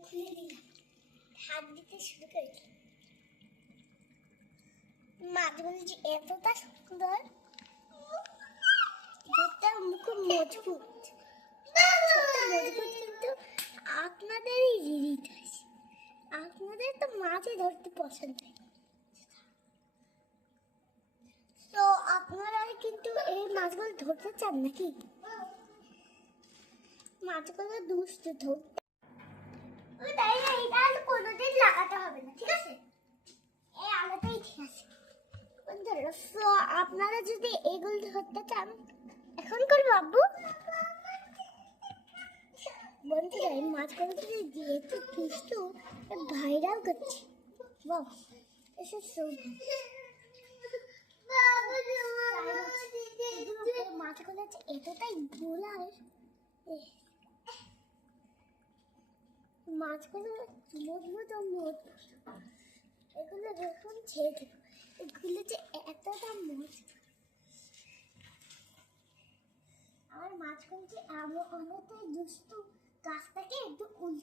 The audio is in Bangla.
খুলে দিলাম হাত দিতে শুরু করে দিলাম মাছগুলো যে এতটা সুন্দর ধরতে মুখ মজবুত কিন্তু আপনাদেরই আছে আপনাদের তো মাছই ধরতে পছন্দ তো আপনারা কিন্তু এই মাছগুলো ধরতে চান নাকি? মাছগুলো দুষ্ট ধরতে so, আপনারা যদি এগুলো ধরতে চান, এখন করব, আব্বু। বন্ধুরা, এই মাছগুলো যেহেতু দুষ্টু ভাইরাল করছে। বাহ সব মাছগুলো এতটাই গোলার মাছগুলো মজবুত মজবুত। এগুলো যখন ছেড়ে দেবো। এগুলো যে এতটা মজবুত আমার মাঝখান যে এমন অনেকটাই দুষ্টু গাছটাকে একটু উল্টে